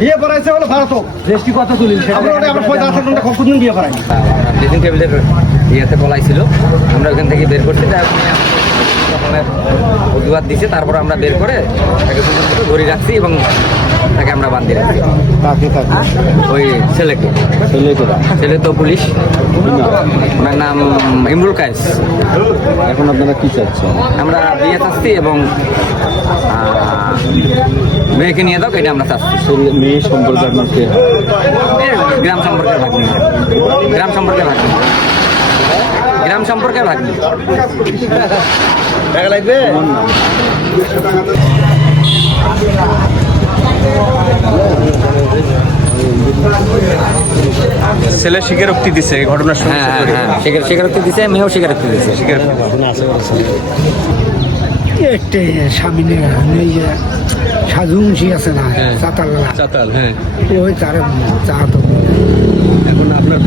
বিয়ে পড়াইছে হলো ভারত রেস্টি কত তুলিল আমরা আমরা পয়সা আছে তোমরা কতদিন বিয়ে পড়াই ড্রেসিং টেবিলের ইয়েতে পলাইছিল আমরা ওখান থেকে বের করতে তাই অজুহাত দিছে তারপর আমরা বের করে তাকে ধরে রাখছি এবং তাকে আমরা বান্ধি কাকে কাকে ওই ছেলেকে। ছেলে তো পুলিশ। ওনার নাম ইমরুল কায়েস। এখন আপনারা কি চাচ্ছেন? আমরা বিয়ে চাচ্ছি এবং মেয়েকে নিয়ে দাও এটা আমরা চাচ্ছি। মেয়ে সম্পর্কে আপনার গ্রাম সম্পর্কে ভাগ্নি। গ্রাম সম্পর্কে ভাগ্নি। গ্রাম সম্পর্কে টাকা লাগবে তোমার নাম ছেলে স্বীকারোক্তি দিছে ঘটনার সঙ্গে হ্যাঁ হ্যাঁ হ্যাঁ স্বীকার- স্বীকারোক্তি দিছে মেয়েও স্বীকারোক্তি দিছে। একটে যে সাধু মুন্সি আছে না চাতাল হ্যাঁ। ওই তার চা তো এখন আপনার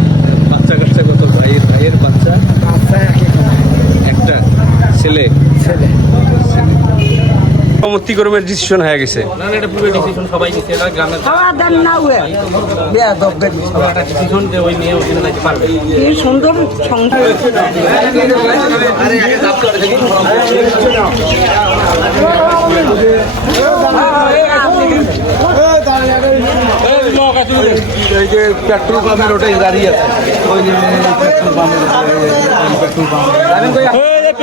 বাচ্চা কাচ্চা কত? ভাইয়ের ভাইয়ের বাচ্চা বাচ্চা এক এক একটা ছেলে ছেলে সমর্থিকরমের ডিসিশন হয়ে গেছে। খাওয়া দেন না উয়ে বিয়া দব্বে কি সুন্দর সংসার। এই যে পেট্রোল পাম্পের ওটাই দাঁড়িয়ে আছে। ওই যে পেট্রোল পাম্পের petrol pump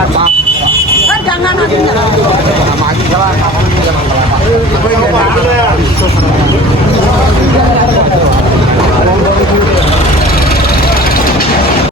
Kan jangan nantinya.